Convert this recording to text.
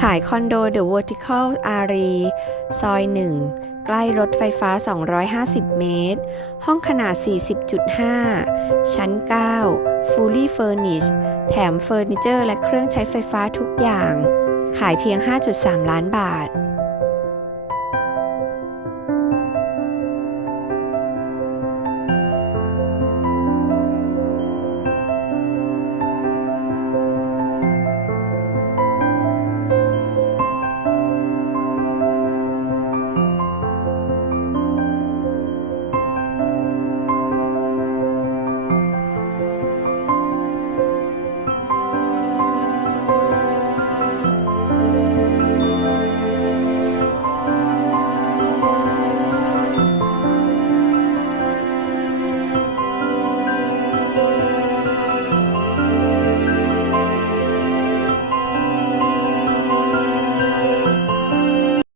ขายคอนโดเดอะวอร์ติเคิลอารีซอย 1 ใกล้รถไฟฟ้า 250 เมตร ห้องขนาด 40.5 ชั้น 9 Fully Furnished แถมเฟอร์นิเจอร์และเครื่องใช้ไฟฟ้าทุกอย่าง ขายเพียง 5.3 ล้านบาท